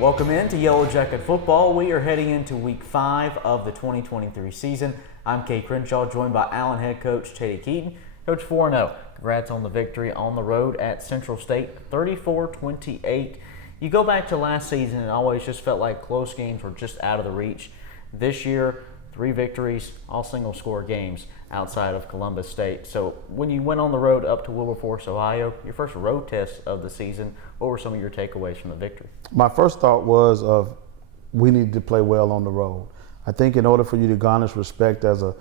Welcome in to Yellow Jacket Football. We are heading into Week 5 of the 2023 season. I'm Kay Crenshaw, joined by Allen head coach Teddy Keaton. Coach, 4-0. Congrats on the victory on the road at Central State, 34-28. You go back to last season, it always just felt like close games were just out of the reach. This year, 3 victories, all single-score games outside of Columbus State. So when you went on the road up to Wilberforce, Ohio, your first road test of the season, what were some of your takeaways from the victory? My first thought was we need to play well on the road. I think in order for you to garner respect as a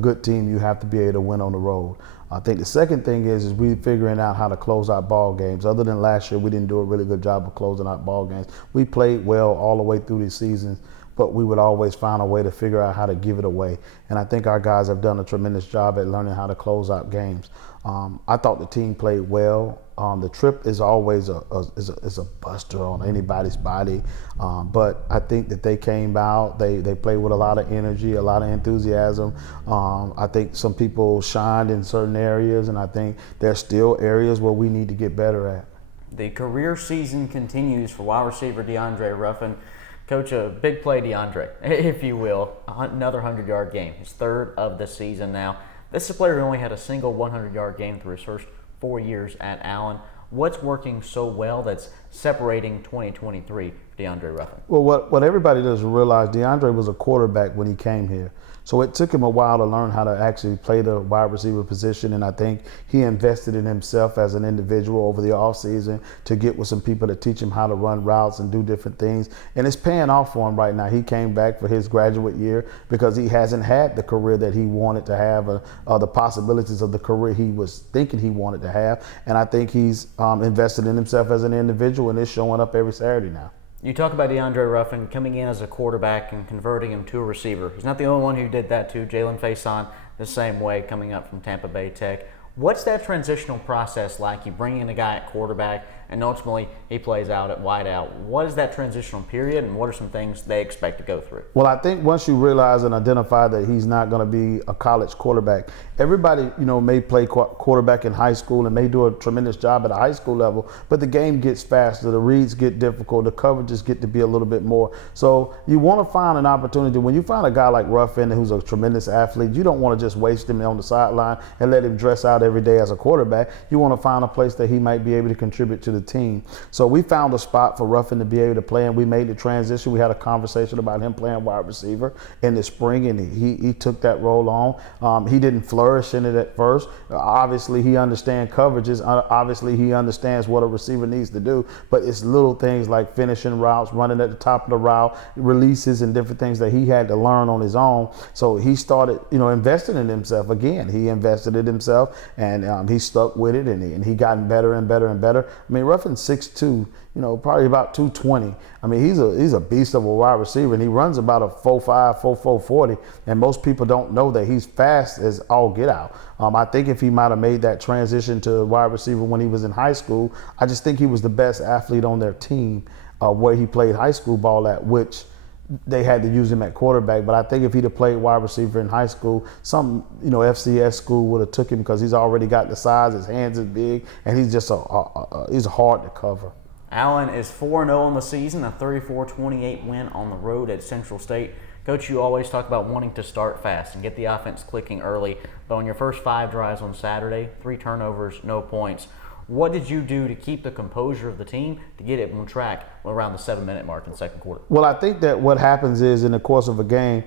good team, you have to be able to win on the road. I think the second thing is we figuring out how to close out ball games. Other than last year, we didn't do a really good job of closing out ball games. We played well all the way through the seasons, but we would always find a way to figure out how to give it away. And I think our guys have done a tremendous job at learning how to close out games. I thought the team played well. The trip is always a buster on anybody's body, but I think that they came out, they played with a lot of energy, a lot of enthusiasm. I think some people shined in certain areas, and I think there's still areas where we need to get better at. The career season continues for wide receiver DeAndre Ruffin. Coach, a big play DeAndre, if you will, another 100-yard game, his third of the season now. This is a player who only had a single 100-yard game through his first 4 years at Allen. What's working so well that's separating 2023 for DeAndre Ruffin? Well, what everybody doesn't realize, DeAndre was a quarterback when he came here. So it took him a while to learn how to actually play the wide receiver position, and I think he invested in himself as an individual over the offseason to get with some people to teach him how to run routes and do different things. And it's paying off for him right now. He came back for his graduate year because he hasn't had the career that he wanted to have, or the possibilities of the career he was thinking he wanted to have. And I think he's invested in himself as an individual, and it's showing up every Saturday now. You talk about DeAndre Ruffin coming in as a quarterback and converting him to a receiver. He's not the only one who did that too. Jalen Faison the same way, coming up from Tampa Bay Tech. What's that transitional process like? You bring in a guy at quarterback, and ultimately he plays out at wideout. What is that transitional period, and what are some things they expect to go through? Well, I think once you realize and identify that he's not going to be a college quarterback, everybody, may play quarterback in high school and may do a tremendous job at a high school level, but the game gets faster, the reads get difficult, the coverages get to be a little bit more. So you want to find an opportunity. When you find a guy like Ruffin who's a tremendous athlete, you don't want to just waste him on the sideline and let him dress out every day as a quarterback. You want to find a place that he might be able to contribute to the team. So we found a spot for Ruffin to be able to play, and we made the transition. We had a conversation about him playing wide receiver in the spring, and he took that role on. He didn't flourish in it at first. Obviously, he understands coverages. Obviously, he understands what a receiver needs to do, but it's little things like finishing routes, running at the top of the route, releases, and different things that he had to learn on his own. So he started, investing in himself again. He invested in himself, and he stuck with it, and he gotten better and better and better. I mean, Ruffin's 6'2", probably about 220. I mean, he's a beast of a wide receiver, and he runs about a 4.5, 4.4 40, and most people don't know that he's fast as all get out. I think if he might have made that transition to wide receiver when he was in high school, I just think he was the best athlete on their team where he played high school ball at, which they had to use him at quarterback. But I think if he'd have played wide receiver in high school, some FCS school would have took him because he's already got the size, his hands are big, and he's just he's hard to cover. Allen is 4-0 in the season, a 34-28 win on the road at Central State. Coach, you always talk about wanting to start fast and get the offense clicking early, but on your first 5 drives on Saturday, 3 turnovers, no points. What did you do to keep the composure of the team to get it on track around the 7-minute mark in the second quarter? Well, I think that what happens is in the course of a game,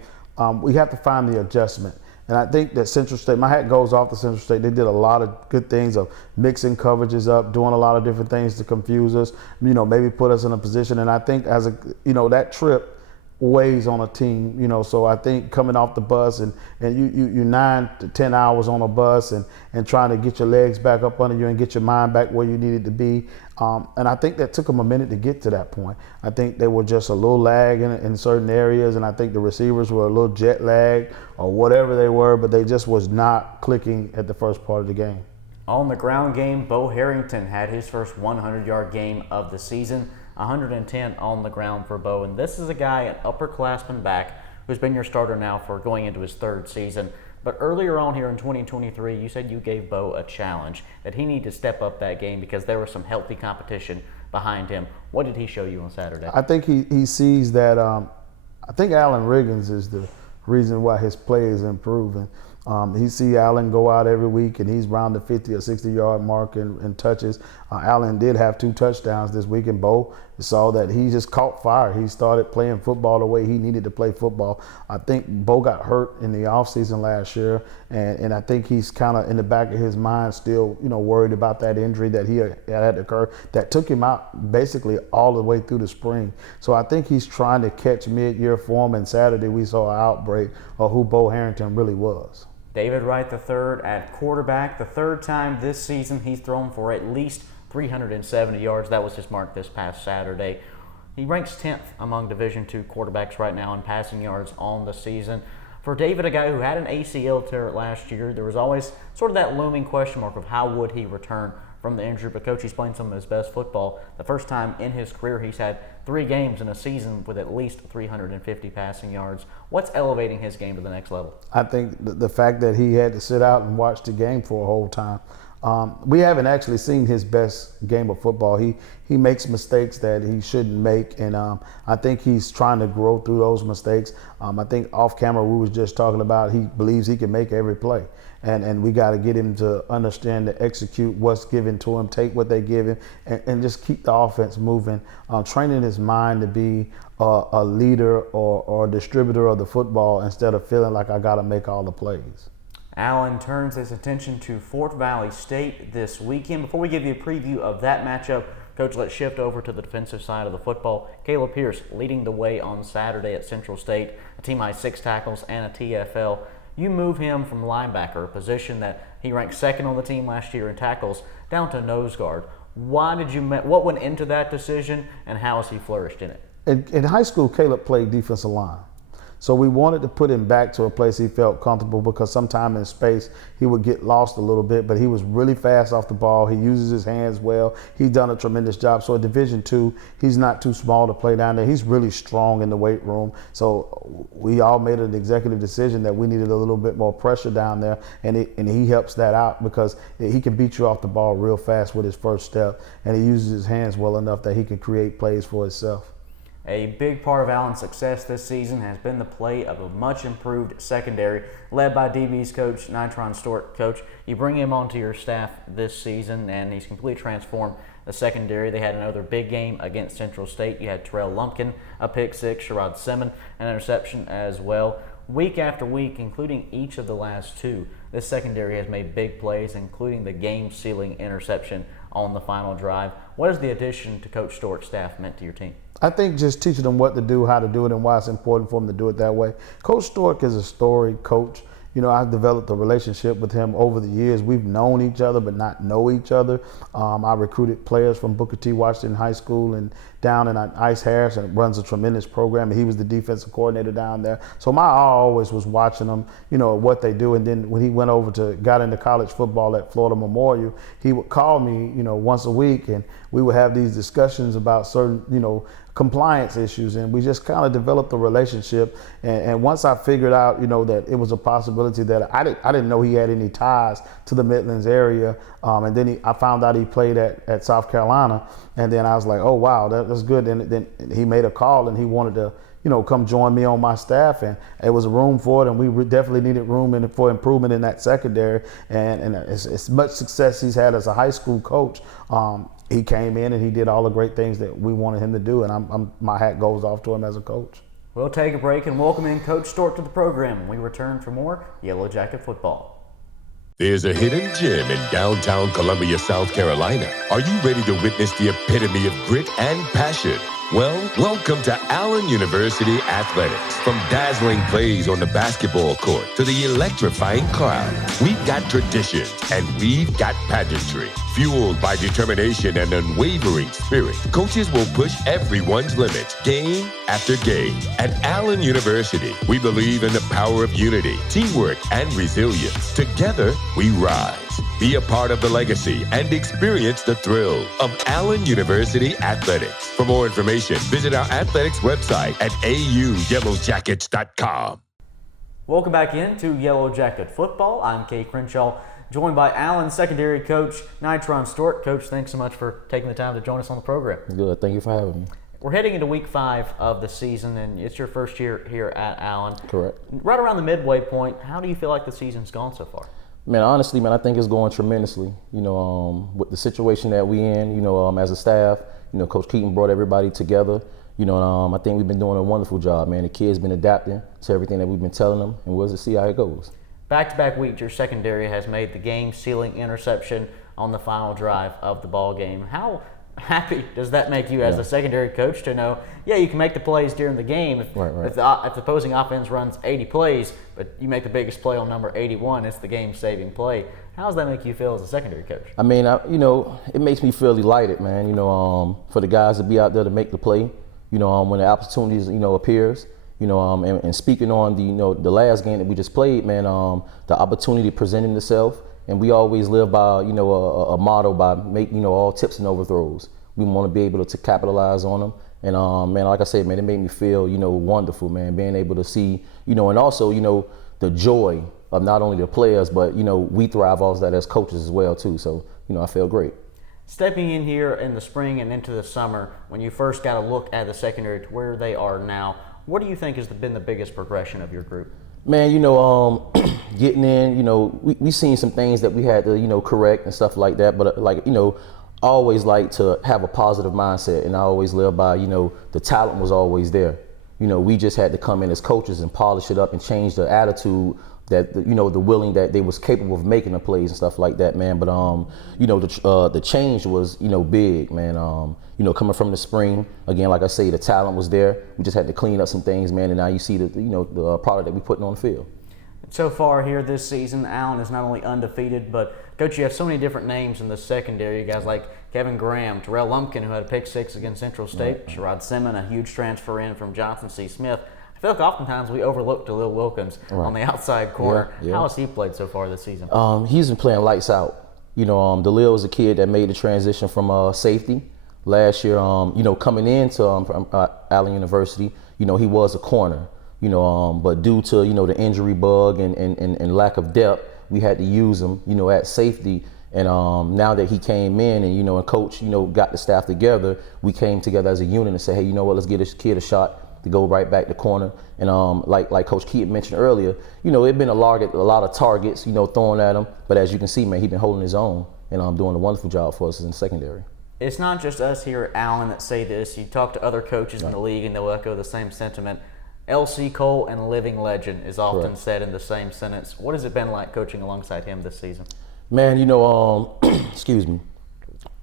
we have to find the adjustment. And I think that Central State, my hat goes off to Central State. They did a lot of good things of mixing coverages up, doing a lot of different things to confuse us, maybe put us in a position. And I think that trip weighs on a team, so I think coming off the bus and you 9 to 10 hours on a bus and trying to get your legs back up under you and get your mind back where you needed to be. And I think that took them a minute to get to that point. I think they were just a little lag in certain areas, and I think the receivers were a little jet lagged or whatever they were, but they just was not clicking at the first part of the game. On the ground game, Bo Harrington had his first 100-yard game of the season, 110 on the ground for Bo. And this is a guy, an upperclassman back, who's been your starter now for going into his 3rd season. But earlier on here in 2023, you said you gave Bo a challenge that he needed to step up that game because there was some healthy competition behind him. What did he show you on Saturday? I think he sees that. I think Allen Riggins is the reason why his play is improving. He see Allen go out every week, and he's around the 50 or 60-yard mark in touches. Allen did have 2 touchdowns this week, and Bo saw that he just caught fire. He started playing football the way he needed to play football. I think Bo got hurt in the offseason last year, and I think he's kind of in the back of his mind still, worried about that injury that he had occurred that took him out basically all the way through the spring. So I think he's trying to catch mid-year form, and Saturday we saw an outbreak of who Bo Harrington really was. David Wright III at quarterback. The third time this season he's thrown for at least 370 yards. That was his mark this past Saturday. He ranks 10th among Division II quarterbacks right now in passing yards on the season. For David, a guy who had an ACL tear last year, there was always sort of that looming question mark of how would he return from the injury. But Coach, he's playing some of his best football. The first time in his career he's had 3 games in a season with at least 350 passing yards. What's elevating his game to the next level? I think the fact that he had to sit out and watch the game for a whole time. We haven't actually seen his best game of football. He makes mistakes that he shouldn't make, and I think he's trying to grow through those mistakes. I think off camera we was just talking about he believes he can make every play, and we got to get him to understand to execute what's given to him, take what they give him, and just keep the offense moving. Training his mind to be a leader or a distributor of the football instead of feeling like I got to make all the plays. Allen turns his attention to Fort Valley State this weekend. Before we give you a preview of that matchup, Coach, let's shift over to the defensive side of the football. Caleb Pierce leading the way on Saturday at Central State, a team high 6 tackles and a TFL. You move him from linebacker, a position that he ranked 2nd on the team last year in tackles, down to nose guard. What went into that decision, and how has he flourished in it? In high school, Caleb played defensive line. So we wanted to put him back to a place he felt comfortable because sometime in space he would get lost a little bit, but he was really fast off the ball. He uses his hands well. He's done a tremendous job. So at Division II, he's not too small to play down there. He's really strong in the weight room. So we all made an executive decision that we needed a little bit more pressure down there, and he helps that out because he can beat you off the ball real fast with his first step, and he uses his hands well enough that he can create plays for himself. A big part of Allen's success this season has been the play of a much improved secondary led by DB's coach, Nitron Stork. Coach, you bring him onto your staff this season, and he's completely transformed the secondary. They had another big game against Central State. You had Terrell Lumpkin, a pick 6, Sherrod Simmons, an interception as well. Week after week, including each of the last 2, this secondary has made big plays, including the game-sealing interception on the final drive. What has the addition to Coach Stork's staff meant to your team? I think just teaching them what to do, how to do it, and why it's important for them to do it that way. Coach Stork is a storied coach. I've developed a relationship with him over the years. We've known each other but not know each other. I recruited players from Booker T. Washington High School and down in Ice Harris, and runs a tremendous program. And he was the defensive coordinator down there. So my eye always was watching them, what they do. And then when he got into college football at Florida Memorial, he would call me, once a week, and we would have these discussions about certain, compliance issues, and we just kind of developed a relationship. And once I figured out, that it was a possibility that I didn't know he had any ties to the Midlands area, and then I found out he played at South Carolina, and then I was like, oh wow, that's good. And then he made a call, and he wanted to, come join me on my staff, and it was a room for it, and we definitely needed room for improvement in that secondary. And as much success he's had as a high school coach, he came in and he did all the great things that we wanted him to do, and my hat goes off to him as a coach. We'll take a break and welcome in Coach Stork to the program when we return for more Yellow Jacket football. There's a hidden gem in downtown Columbia, South Carolina. Are you ready to witness the epitome of grit and passion? Well, welcome to Allen University Athletics. From dazzling plays on the basketball court to the electrifying crowd, we've got tradition and we've got pageantry. Fueled by determination and unwavering spirit, coaches will push everyone's limits, game after game. At Allen University, we believe in the power of unity, teamwork, and resilience. Together, we rise. Be a part of the legacy and experience the thrill of Allen University Athletics. For more information, visit our athletics website at auyellowjackets.com. Welcome back into Yellow Jacket Football. I'm Kay Crenshaw, joined by Allen secondary coach Nitron Stork. Coach, thanks so much for taking the time to join us on the program. Good. Thank you for having me. We're heading into week 5 of the season, and it's your first year here at Allen. Correct. Right around the midway point, how do you feel like the season's gone so far? Man, honestly, man, I think it's going tremendously. With the situation that we in, as a staff, Coach Keaton brought everybody together. I think we've been doing a wonderful job, man. The kids been adapting to everything that we've been telling them, and we'll just see how it goes. Back-to-back weeks, your secondary has made the game-sealing interception on the final drive of the ball game. How happy does that make you as a secondary coach to know, you can make the plays during the game. If the opposing offense runs 80 plays, but you make the biggest play on number 81, it's the game-saving play. How does that make you feel as a secondary coach? I mean, it makes me feel elated, man. For the guys to be out there to make the play. When the opportunities, appears, and speaking on the last game that we just played, man, the opportunity presenting itself, and we always live by, a motto by all tips and overthrows. We want to be able to capitalize on them. And, man, like I said, man, it made me feel, wonderful, man, being able to see, and also, the joy of not only the players, but, we thrive off that as coaches as well, too. So, I feel great. Stepping in here in the spring and into the summer, when you first got a look at the secondary to where they are now, what do you think has been the biggest progression of your group? Man, getting in, we seen some things that we had to, correct and stuff like that. But I always like to have a positive mindset, and I always live by, the talent was always there. We just had to come in as coaches and polish it up and change the attitude that, the willing that they was capable of making the plays and stuff like that, man. But, the change was, big, man. Coming from the spring, again, like I say, the talent was there. We just had to clean up some things, man. And now you see the product that we're putting on the field. So far here this season, Allen is not only undefeated, but Coach, you have so many different names in the secondary. You guys like Kevin Graham, Terrell Lumpkin, who had a pick 6 against Central State, Sherrod Simmons, a huge transfer in from Johnson C. Smith. I feel like oftentimes we overlook Dalil Wilkins on the outside corner. How has he played so far this season? He's been playing lights out. Dalil is a kid that made the transition from safety last year. Coming into from Allen University, he was a corner. But due to the injury bug and lack of depth, we had to use him at safety. And now that he came in and coach got the staff together, we came together as a unit and said, hey, let's give this kid a shot to go right back to corner. And like Coach Keaton mentioned earlier, it's been a lot of targets thrown at him. But as you can see, man, he's been holding his own and doing a wonderful job for us in the secondary. It's not just us here at Allen that say this. You talk to other coaches in the league and they'll echo the same sentiment. L.C. Cole and living legend is often said in the same sentence. What has it been like coaching alongside him this season? Man, excuse me.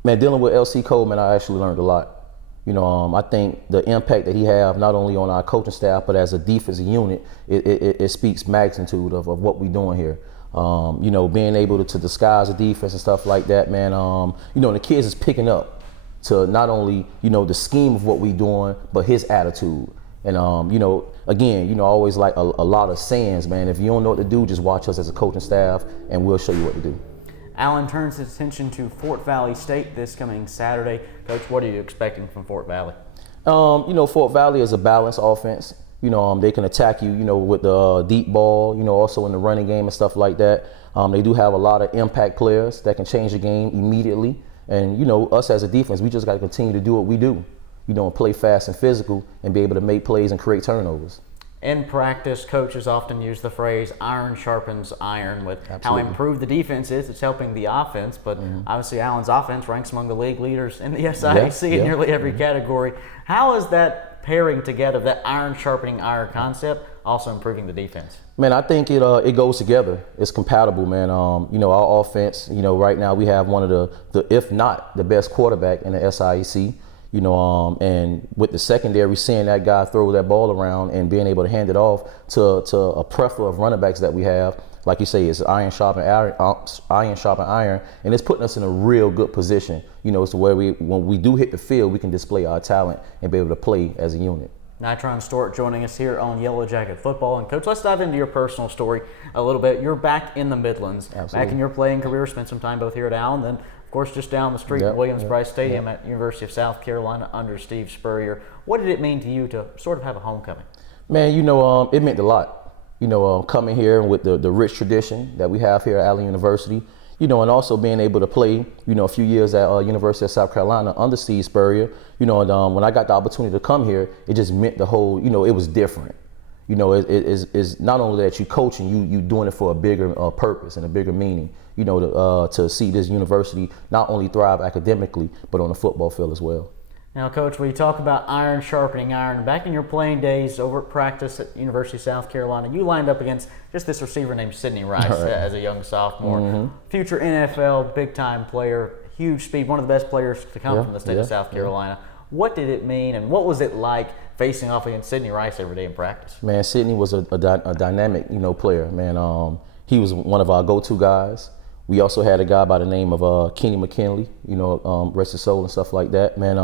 Man, dealing with L.C. Cole, man, I actually learned a lot. I think the impact that he have not only on our coaching staff, but as a defensive unit, it speaks magnitude of what we're doing here. Being able to disguise the defense and stuff like that, man. The kids is picking up to not only, the scheme of what we're doing, but his attitude. And, again, I always like a lot of sayings, man. If you don't know what to do, just watch us as a coaching staff, and we'll show you what to do. Allen turns his attention to Fort Valley State this coming Saturday. Coach, what are you expecting from Fort Valley? Fort Valley is a balanced offense. They can attack you, with the deep ball, also in the running game and stuff like that. They do have a lot of impact players that can change the game immediately. And, us as a defense, we just got to continue to do what we do. Play fast and physical and be able to make plays and create turnovers. In practice, coaches often use the phrase iron sharpens iron with how improved the defense is. It's helping the offense, but obviously Allen's offense ranks among the league leaders in the SIAC in nearly every category. How is that pairing together, that iron sharpening iron concept, also improving the defense? Man, I think it goes together. It's compatible, man. Our offense, right now we have one of the if not the best quarterback in the SIAC. And with the secondary, seeing that guy throw that ball around and being able to hand it off to a plethora of running backs that we have, like you say, it's iron sharpen iron, and it's putting us in a real good position. It's to where when we do hit the field, we can display our talent and be able to play as a unit. Nitron Stork joining us here on Yellow Jacket Football. And Coach, let's dive into your personal story a little bit. You're back in the Midlands, back in your playing career, spent some time both here at Allen, then of course just down the street at Williams-Brice Stadium at University of South Carolina under Steve Spurrier. What did it mean to you to sort of have a homecoming? Man, it meant a lot. coming here with the rich tradition that we have here at Allen University, and also being able to play, a few years at University of South Carolina under Steve Spurrier, and when I got the opportunity to come here, it just meant the whole, it was different. It's not only that you coaching, you doing it for a bigger purpose and a bigger meaning, to see this university not only thrive academically, but on the football field as well. Now, Coach, we talk about iron sharpening iron. Back in your playing days over at practice at University of South Carolina, you lined up against just this receiver named Sidney Rice as a young sophomore. Future NFL, big-time player, huge speed, one of the best players to come from the state of South Carolina. What did it mean, and what was it like facing off against Sidney Rice every day in practice? Man, Sidney was a dynamic, player, man. He was one of our go-to guys. We also had a guy by the name of Kenny McKinley, rest his soul and stuff like that, man.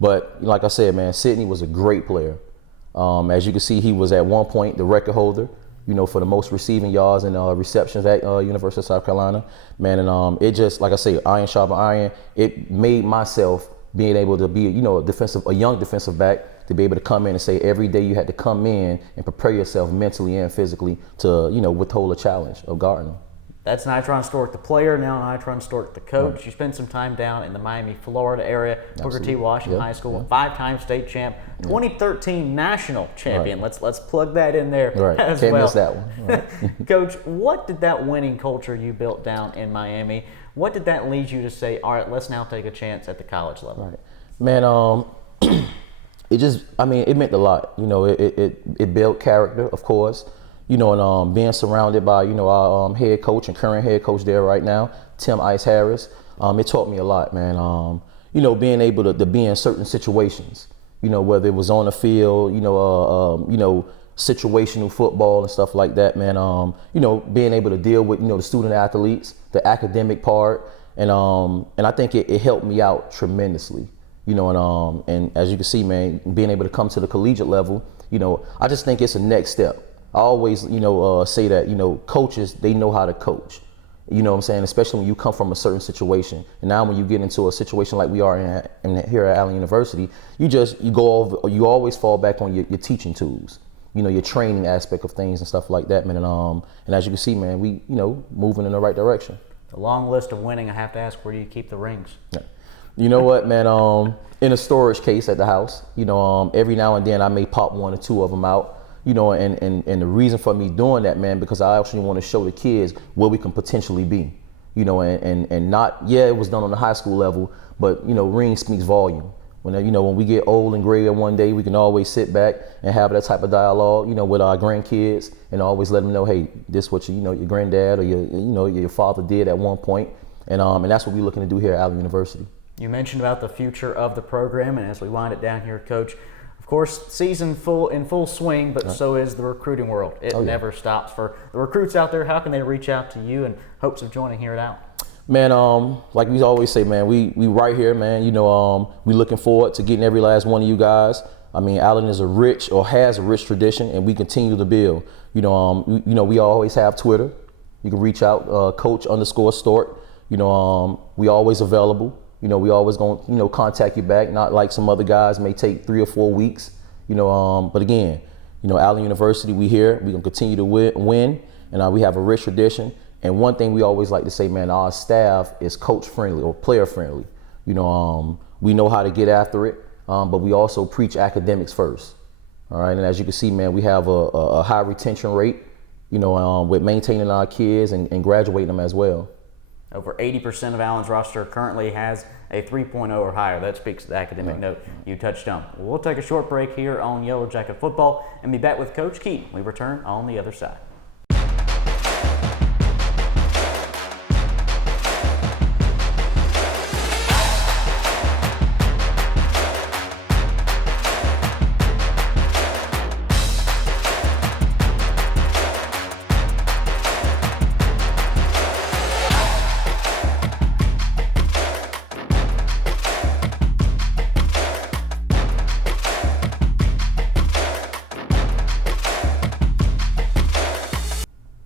But like I said, man, Sidney was a great player. As you can see, he was at one point the record holder, for the most receiving yards and receptions at University of South Carolina, man. And it just, like I say, iron sharpen iron. It made myself being able to be, a young defensive back, to be able to come in and say every day you had to come in and prepare yourself mentally and physically to, withhold a challenge of guarding them. That's Nitron Stork, the player, now Nitron Stork, the coach. Right. You spent some time down in the Miami, Florida area, Booker T. Washington High School, 5-time state champ, 2013 national champion. Right. Let's plug that in there as Can't well. miss that one. Right. Coach, what did that winning culture you built down in Miami, what did that lead you to say, all right, let's now take a chance at the college level? Right. Man, it meant a lot. It built character, of course. And being surrounded by, our head coach and current head coach there right now, Tim Ice Harris, it taught me a lot, man. Being able to be in certain situations, whether it was on the field, situational football and stuff like that, man. Being able to deal with, the student athletes, the academic part, and I think it helped me out tremendously, and as you can see, man, being able to come to the collegiate level, I just think it's a next step. I always, say that, coaches, they know how to coach. You know what I'm saying? Especially when you come from a certain situation. And now when you get into a situation like we are here at Allen University, you always fall back on your teaching tools, your training aspect of things and stuff like that, man. And as you can see, man, we, moving in the right direction. The long list of winning, I have to ask, where do you keep the rings? Yeah. You know what, man? In a storage case at the house, every now and then I may pop one or two of them out. And the reason for me doing that, man, because I actually want to show the kids where we can potentially be, and not, it was done on the high school level, but, ring speaks volume. When we get old and gray one day, we can always sit back and have that type of dialogue, with our grandkids, and always let them know, hey, this is what your granddad or your father did at one point. And that's what we're looking to do here at Allen University. You mentioned about the future of the program, and as we wind it down here, Coach, of course, season in full swing, but so is the recruiting world. It never stops. For the recruits out there, how can they reach out to you in hopes of joining here at Allen? Man, like we always say, man, we right here, man. We looking forward to getting every last one of you guys. I mean, Allen is has a rich tradition, and we continue to build. We always have Twitter. You can reach out, Coach_Stork. We always available. We always gonna, contact you back. Not like some other guys may take 3 or 4 weeks. But again, Allen University, we here. We gonna continue to win, and we have a rich tradition. And one thing we always like to say, man, our staff is coach friendly or player friendly. We know how to get after it, but we also preach academics first. All right, and as you can see, man, we have a high retention rate. With maintaining our kids and graduating them as well. Over 80% of Allen's roster currently has a 3.0 or higher. That speaks to the academic note you touched on. We'll take a short break here on Yellow Jacket Football and be back with Coach Keaton. We return on the other side.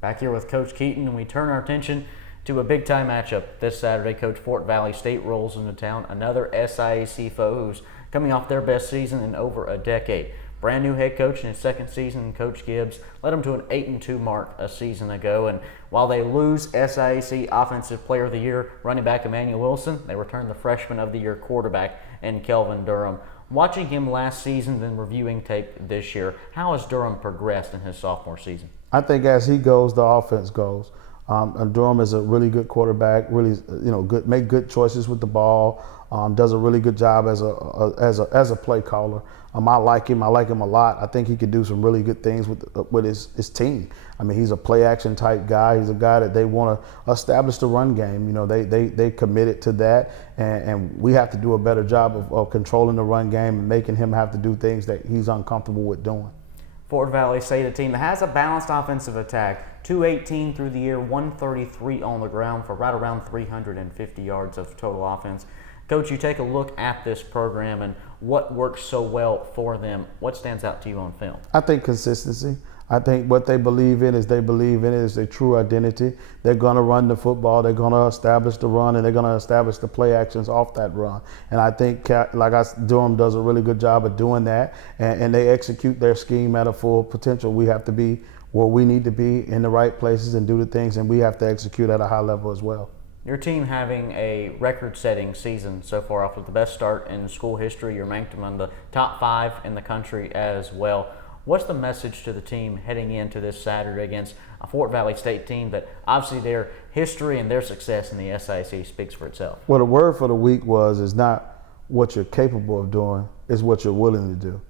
Back here with Coach Keaton, and we turn our attention to a big-time matchup this Saturday. Coach, Fort Valley State rolls into town. Another SIAC foe who's coming off their best season in over a decade. brand new head coach in his second season. Coach Gibbs led them to an 8-2 mark a season ago. And while they lose SIAC Offensive Player of the Year running back Emmanuel Wilson, they return the Freshman of the Year quarterback in Kelvin Durham. Watching him last season, then reviewing tape this year, how has Durham progressed in his sophomore season? I think as he goes, the offense goes. And Durham is a really good quarterback. Really, make good choices with the ball. Does a really good job as a play caller. I like him. I like him a lot. I think he could do some really good things with his team. I mean, he's a play action type guy. He's a guy that they want to establish the run game. They committed to that, and we have to do a better job of controlling the run game and making him have to do things that he's uncomfortable with doing. Fort Valley State, a team that has a balanced offensive attack, 218 through the year, 133 on the ground for right around 350 yards of total offense. Coach, you take a look at this program and what works so well for them. What stands out to you on film? I think consistency. I think what they believe in is their true identity. They're going to run the football. They're going to establish the run, and they're going to establish the play actions off that run. And I think Durham does a really good job of doing that, and they execute their scheme at a full potential. We have to be where we need to be in the right places and do the things, and we have to execute at a high level as well. Your team having a record-setting season so far, off with the best start in school history. You're ranked among the top 5 in the country as well. What's the message to the team heading into this Saturday against a Fort Valley State team that obviously their history and their success in the SIC speaks for itself? Well, the word for the week is not what you're capable of doing, it's what you're willing to do.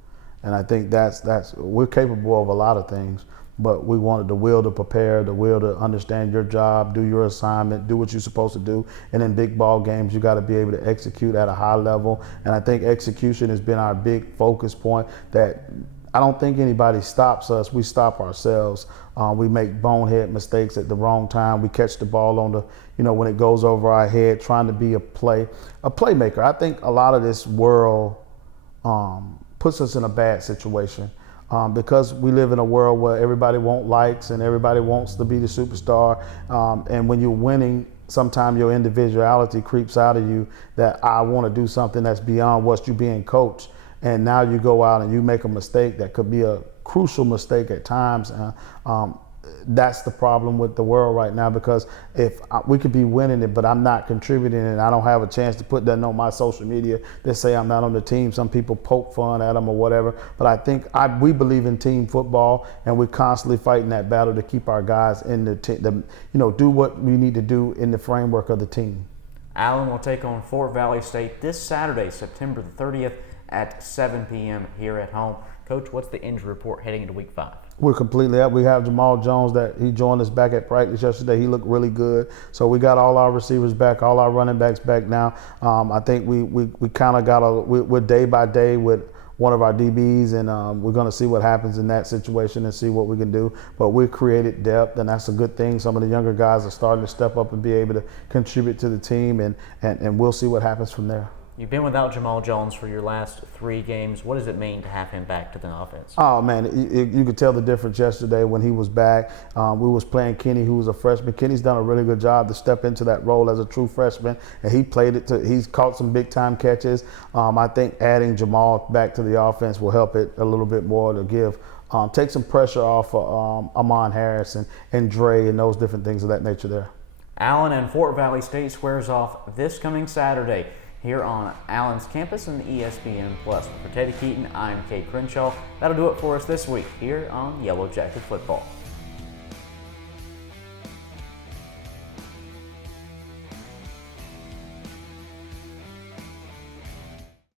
And I think that's we're capable of a lot of things, but we wanted the will to prepare, the will to understand your job, do your assignment, do what you're supposed to do. And in big ball games, you got to be able to execute at a high level. And I think execution has been our big focus point. That I don't think anybody stops us. We stop ourselves. We make bonehead mistakes at the wrong time. We catch the ball on when it goes over our head, trying to be a playmaker. I think a lot of this world puts us in a bad situation because we live in a world where everybody wants likes and everybody wants to be the superstar. And when you're winning, sometimes your individuality creeps out of you, that I want to do something that's beyond what you being coached. And now you go out and you make a mistake that could be a crucial mistake at times. That's the problem with the world right now, because we could be winning it, but I'm not contributing and I don't have a chance to put that on my social media. They say I'm not on the team. Some people poke fun at them or whatever. But I think we believe in team football, and we're constantly fighting that battle to keep our guys in do what we need to do in the framework of the team. Allen will take on Fort Valley State this Saturday, September the 30th at 7 p.m. here at home. Coach, what's the injury report heading into week 5? We're completely up. We have Jamal Jones that he joined us back at practice yesterday. He looked really good. So we got all our receivers back, all our running backs back now. I think we kind of we're day by day with one of our DBs, and we're going to see what happens in that situation and see what we can do. But we've created depth, and that's a good thing. Some of the younger guys are starting to step up and be able to contribute to the team, and we'll see what happens from there. You've been without Jamal Jones for your last 3 games. What does it mean to have him back to the offense? Oh, man, you could tell the difference yesterday when he was back. We was playing Kenny, who was a freshman. Kenny's done a really good job to step into that role as a true freshman, and he played it. He's caught some big-time catches. I think adding Jamal back to the offense will help it a little bit more to take some pressure off of Amon Harris and Dre and those different things of that nature there. Allen and Fort Valley State squares off this coming Saturday here on Allen's campus and ESPN+. For Teddy Keaton, I'm Kate Crenshaw. That'll do it for us this week here on Yellow Jacket Football.